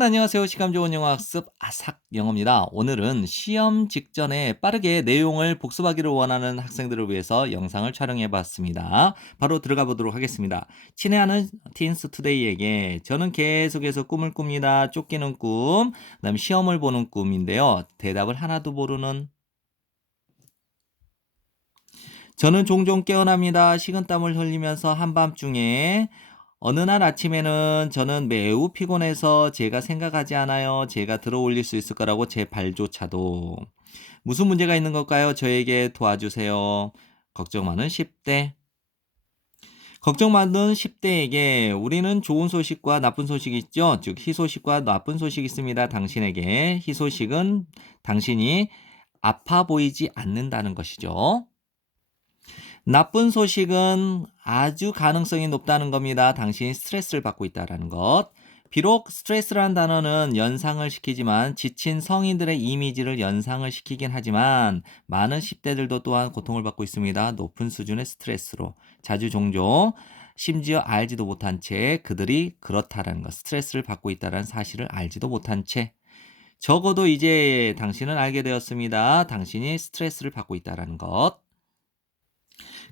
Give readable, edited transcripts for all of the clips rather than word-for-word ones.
안녕하세요. 시간 좋은 영어 학습 아삭 영어입니다. 오늘은 시험 직전에 빠르게 내용을 복습하기를 원하는 학생들을 위해서 영상을 촬영해 봤습니다. 바로 들어가 보도록 하겠습니다. 친애하는 틴스 투데이에게 저는 계속해서 꿈을 꿉니다. 쫓기는 꿈, 그다음에 시험을 보는 꿈인데요. 대답을 하나도 모르는 저는 종종 깨어납니다. 식은땀을 흘리면서 한밤중에 어느 날 아침에는 저는 매우 피곤해서 제가 생각하지 않아요. 제가 들어 올릴 수 있을 거라고 제 발조차도. 무슨 문제가 있는 걸까요? 저에게 도와주세요. 걱정 많은 10대. 걱정 많은 10대에게 우리는 좋은 소식과 나쁜 소식이 있죠. 즉 희소식과 나쁜 소식이 있습니다. 당신에게 희소식은 당신이 아파 보이지 않는다는 것이죠. 나쁜 소식은 아주 가능성이 높다는 겁니다. 당신이 스트레스를 받고 있다는 것. 비록 스트레스란 단어는 연상을 시키지만 지친 성인들의 이미지를 연상을 시키긴 하지만 많은 10대들도 또한 고통을 받고 있습니다. 높은 수준의 스트레스로. 자주 종종 심지어 알지도 못한 채 그들이 그렇다라는 것, 스트레스를 받고 있다는 사실을 알지도 못한 채 적어도 이제 당신은 알게 되었습니다. 당신이 스트레스를 받고 있다는 것.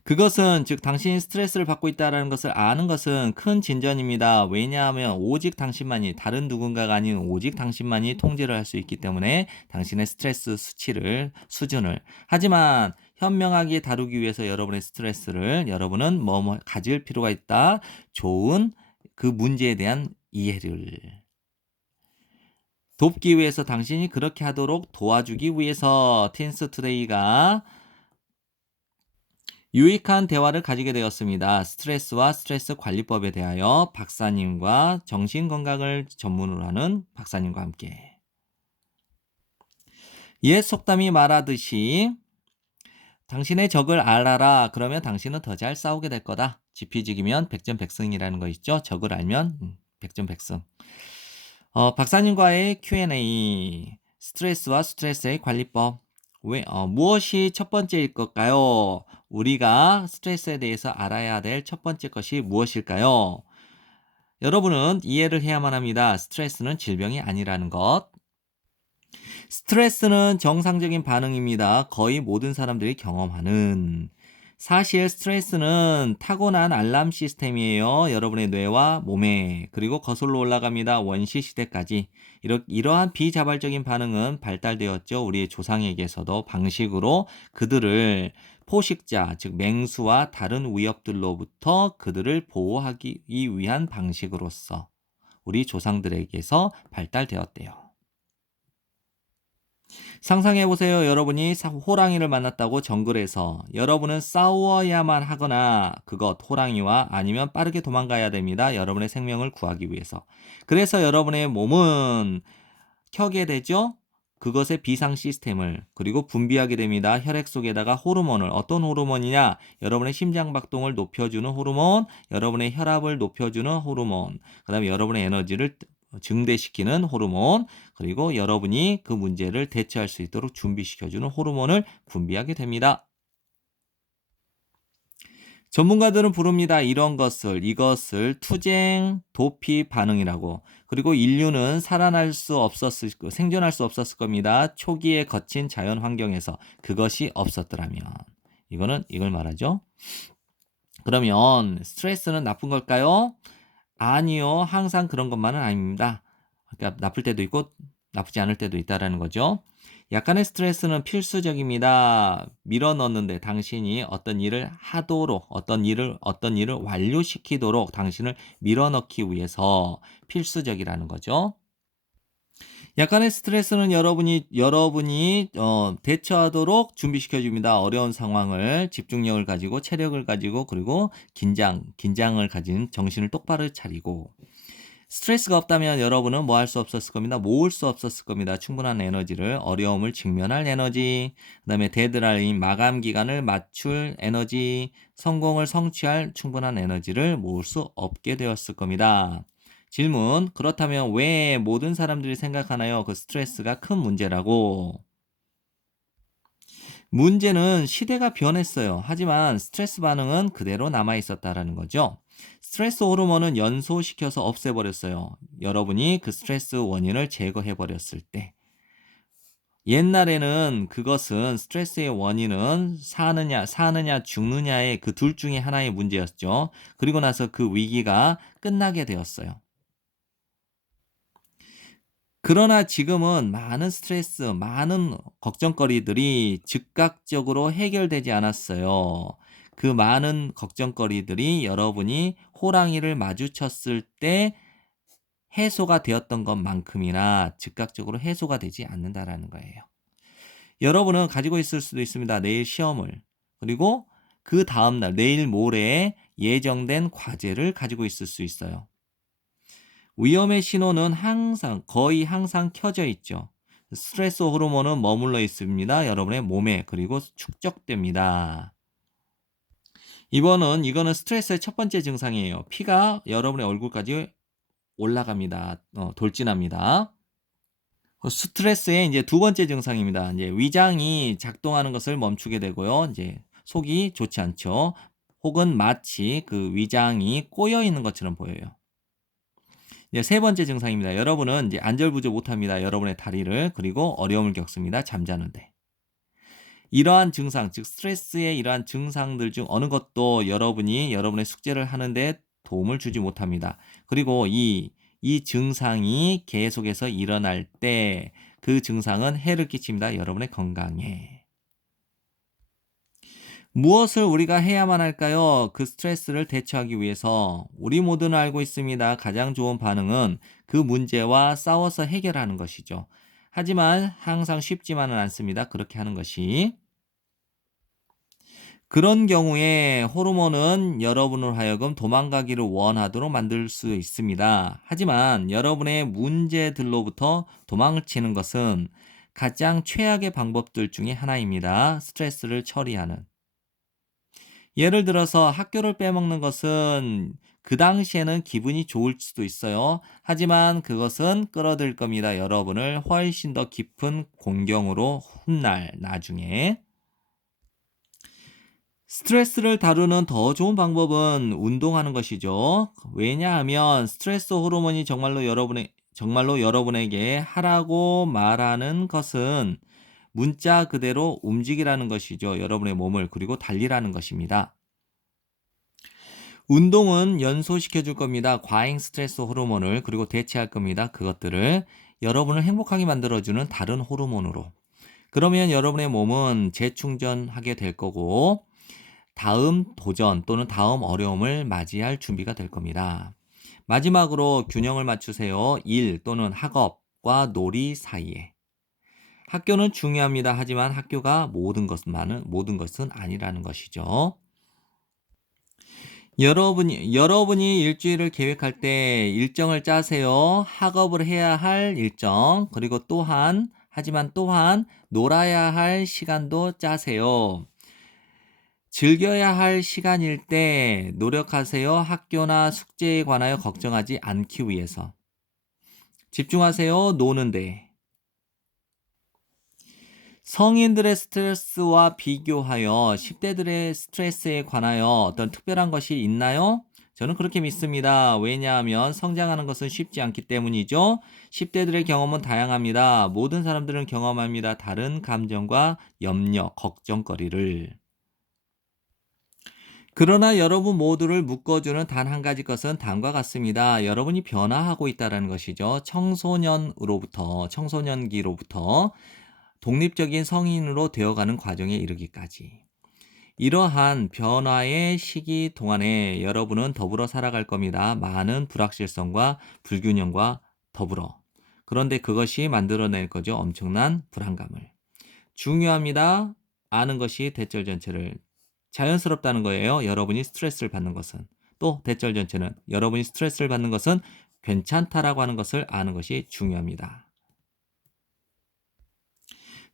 그것은 즉 당신이 스트레스를 받고 있다는 것을 아는 것은 큰 진전입니다. 왜냐하면 오직 당신만이 다른 누군가가 아닌 오직 당신만이 통제를 할 수 있기 때문에 당신의 스트레스 수준을 하지만 현명하게 다루기 위해서 여러분의 스트레스를 여러분은 뭐 가질 필요가 있다. 좋은 그 문제에 대한 이해를 돕기 위해서 당신이 그렇게 하도록 도와주기 위해서 틴스 투데이가 유익한 대화를 가지게 되었습니다. 스트레스와 스트레스 관리법에 대하여 박사님과 정신건강을 전문으로 하는 박사님과 함께. 옛 속담이 말하듯이 당신의 적을 알아라. 그러면 당신은 더 잘 싸우게 될 거다. 지피지기면 백전백승이라는 거 있죠. 적을 알면 백전백승. 박사님과의 Q&A. 스트레스와 스트레스의 관리법. 무엇이 첫 번째일 걸까요? 우리가 스트레스에 대해서 알아야 될 첫 번째 것이 무엇일까요? 여러분은 이해를 해야만 합니다. 스트레스는 질병이 아니라는 것. 스트레스는 정상적인 반응입니다. 거의 모든 사람들이 경험하는. 사실 스트레스는 타고난 알람 시스템이에요. 여러분의 뇌와 몸에. 그리고 거슬러 올라갑니다. 원시 시대까지. 이러한 비자발적인 반응은 발달되었죠. 우리의 조상에게서도 방식으로 그들을 포식자, 즉 맹수와 다른 위협들로부터 그들을 보호하기 위한 방식으로서 우리 조상들에게서 발달되었대요. 상상해보세요. 여러분이 호랑이를 만났다고 정글에서 여러분은 싸워야만 하거나 그것 호랑이와 아니면 빠르게 도망가야 됩니다. 여러분의 생명을 구하기 위해서. 그래서 여러분의 몸은 켜게 되죠. 그것의 비상 시스템을 그리고 분비하게 됩니다. 혈액 속에다가 호르몬을 어떤 호르몬이냐? 여러분의 심장 박동을 높여주는 호르몬, 여러분의 혈압을 높여주는 호르몬, 그다음에 여러분의 에너지를 증대시키는 호르몬, 그리고 여러분이 그 문제를 대처할 수 있도록 준비시켜주는 호르몬을 분비하게 됩니다. 전문가들은 부릅니다. 이것을 투쟁 도피 반응이라고. 그리고 인류는 생존할 수 없었을 겁니다. 초기에 거친 자연 환경에서 그것이 없었더라면. 이걸 말하죠. 그러면 스트레스는 나쁜 걸까요? 아니요. 항상 그런 것만은 아닙니다. 그러니까 나쁠 때도 있고 나쁘지 않을 때도 있다라는 거죠. 약간의 스트레스는 필수적입니다. 밀어 넣는데 당신이 어떤 일을 하도록 어떤 일을 완료시키도록 당신을 밀어 넣기 위해서 필수적이라는 거죠. 약간의 스트레스는 여러분이 대처하도록 준비시켜 줍니다. 어려운 상황을 집중력을 가지고 체력을 가지고 그리고 긴장을 가진 정신을 똑바로 차리고 스트레스가 없다면 여러분은 뭐 할 수 없었을 겁니다. 모을 수 없었을 겁니다. 충분한 에너지를 어려움을 직면할 에너지, 그다음에 데드라인 마감 기간을 맞출 에너지, 성공을 성취할 충분한 에너지를 모을 수 없게 되었을 겁니다. 질문, 그렇다면 왜 모든 사람들이 생각하나요? 그 스트레스가 큰 문제라고. 문제는 시대가 변했어요. 하지만 스트레스 반응은 그대로 남아 있었다라는 거죠. 스트레스 호르몬은 연소시켜서 없애버렸어요. 여러분이 그 스트레스 원인을 제거해버렸을 때. 옛날에는 그것은 스트레스의 원인은 사느냐, 죽느냐의 그 둘 중에 하나의 문제였죠. 그리고 나서 그 위기가 끝나게 되었어요. 그러나 지금은 많은 스트레스, 많은 걱정거리들이 즉각적으로 해결되지 않았어요. 그 많은 걱정거리들이 여러분이 호랑이를 마주쳤을 때 해소가 되었던 것만큼이나 즉각적으로 해소가 되지 않는다라는 거예요. 여러분은 가지고 있을 수도 있습니다. 내일 시험을. 그리고 그 다음날, 내일 모레에 예정된 과제를 가지고 있을 수 있어요. 위험의 신호는 거의 항상 켜져 있죠. 스트레스 호르몬은 머물러 있습니다. 여러분의 몸에. 그리고 축적됩니다. 이거는 스트레스의 첫 번째 증상이에요. 피가 여러분의 얼굴까지 올라갑니다. 돌진합니다. 스트레스의 이제 두 번째 증상입니다. 이제 위장이 작동하는 것을 멈추게 되고요. 이제 속이 좋지 않죠. 혹은 마치 그 위장이 꼬여 있는 것처럼 보여요. 이제 세 번째 증상입니다. 여러분은 이제 안절부절 못합니다. 여러분의 다리를. 그리고 어려움을 겪습니다. 잠자는데. 이러한 증상, 즉 스트레스의 이러한 증상들 중 어느 것도 여러분이 여러분의 숙제를 하는데 도움을 주지 못합니다. 그리고 이 증상이 계속해서 일어날 때 그 증상은 해를 끼칩니다. 여러분의 건강에. 무엇을 우리가 해야만 할까요? 그 스트레스를 대처하기 위해서 우리 모두는 알고 있습니다. 가장 좋은 반응은 그 문제와 싸워서 해결하는 것이죠. 하지만 항상 쉽지만은 않습니다. 그렇게 하는 것이. 그런 경우에 호르몬은 여러분을 하여금 도망가기를 원하도록 만들 수 있습니다. 하지만 여러분의 문제들로부터 도망을 치는 것은 가장 최악의 방법들 중에 하나입니다. 스트레스를 처리하는. 예를 들어서 학교를 빼먹는 것은 그 당시에는 기분이 좋을 수도 있어요. 하지만 그것은 끌어들 겁니다. 여러분을 훨씬 더 깊은 공경으로 훗날 나중에. 스트레스를 다루는 더 좋은 방법은 운동하는 것이죠. 왜냐하면 스트레스 호르몬이 정말로 여러분에게 하라고 말하는 것은 문자 그대로 움직이라는 것이죠. 여러분의 몸을 그리고 달리라는 것입니다. 운동은 연소시켜 줄 겁니다. 과잉 스트레스 호르몬을 그리고 대체할 겁니다. 그것들을 여러분을 행복하게 만들어주는 다른 호르몬으로. 그러면 여러분의 몸은 재충전하게 될 거고 다음 도전 또는 다음 어려움을 맞이할 준비가 될 겁니다. 마지막으로 균형을 맞추세요. 일 또는 학업과 놀이 사이에. 학교는 중요합니다. 하지만 학교가 모든 것은 아니라는 것이죠. 여러분이 일주일을 계획할 때 일정을 짜세요. 학업을 해야 할 일정, 그리고 하지만 또한 놀아야 할 시간도 짜세요. 즐겨야 할 시간일 때 노력하세요. 학교나 숙제에 관하여 걱정하지 않기 위해서. 집중하세요. 노는데. 성인들의 스트레스와 비교하여 10대들의 스트레스에 관하여 어떤 특별한 것이 있나요? 저는 그렇게 믿습니다. 왜냐하면 성장하는 것은 쉽지 않기 때문이죠. 10대들의 경험은 다양합니다. 모든 사람들은 경험합니다. 다른 감정과 염려, 걱정거리를. 그러나 여러분 모두를 묶어주는 단 한 가지 것은 다음과 같습니다. 여러분이 변화하고 있다는 것이죠. 청소년기로부터 독립적인 성인으로 되어가는 과정에 이르기까지. 이러한 변화의 시기 동안에 여러분은 더불어 살아갈 겁니다. 많은 불확실성과 불균형과 더불어. 그런데 그것이 만들어낼 거죠. 엄청난 불안감을. 중요합니다. 아는 것이 대절 전체를 자연스럽다는 거예요. 여러분이 스트레스를 받는 것은. 또 대절 전체는 여러분이 스트레스를 받는 것은 괜찮다라고 하는 것을 아는 것이 중요합니다.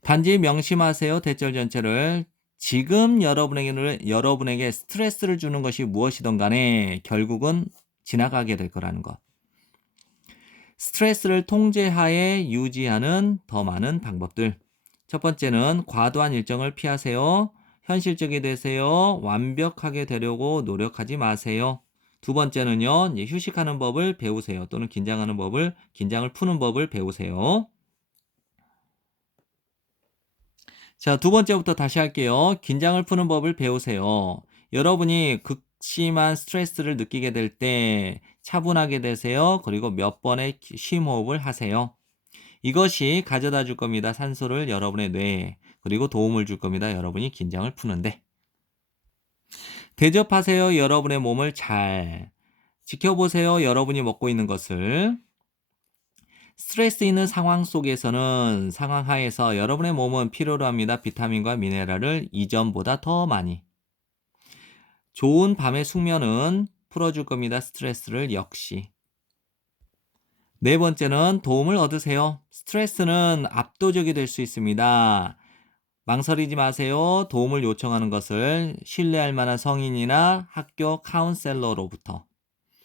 단지 명심하세요. 대절 전체를. 지금 여러분에게 스트레스를 주는 것이 무엇이든 간에 결국은 지나가게 될 거라는 것. 스트레스를 통제하에 유지하는 더 많은 방법들. 첫 번째는 과도한 일정을 피하세요. 현실적이 되세요. 완벽하게 되려고 노력하지 마세요. 두 번째는요, 이제 휴식하는 법을 배우세요. 또는 긴장을 푸는 법을 배우세요. 자, 두 번째부터 다시 할게요. 긴장을 푸는 법을 배우세요. 여러분이 극심한 스트레스를 느끼게 될 때 차분하게 되세요. 그리고 몇 번의 심호흡을 하세요. 이것이 가져다 줄 겁니다. 산소를 여러분의 뇌에. 그리고 도움을 줄 겁니다. 여러분이 긴장을 푸는데. 대접하세요. 여러분의 몸을 잘. 지켜보세요. 여러분이 먹고 있는 것을. 스트레스 있는 상황 속에서는 상황 하에서 여러분의 몸은 필요로 합니다. 비타민과 미네랄을 이전보다 더 많이. 좋은 밤의 숙면은 풀어줄 겁니다. 스트레스를 역시. 네 번째는 도움을 얻으세요. 스트레스는 압도적이 될 수 있습니다. 망설이지 마세요. 도움을 요청하는 것을 신뢰할 만한 성인이나 학교 카운셀러로부터.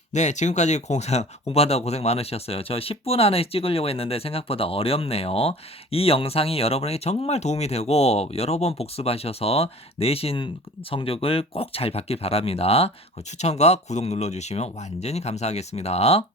네, 지금까지 공부하다가 고생 많으셨어요. 저 10분 안에 찍으려고 했는데 생각보다 어렵네요. 이 영상이 여러분에게 정말 도움이 되고 여러 번 복습하셔서 내신 성적을 꼭 잘 받길 바랍니다. 추천과 구독 눌러주시면 완전히 감사하겠습니다.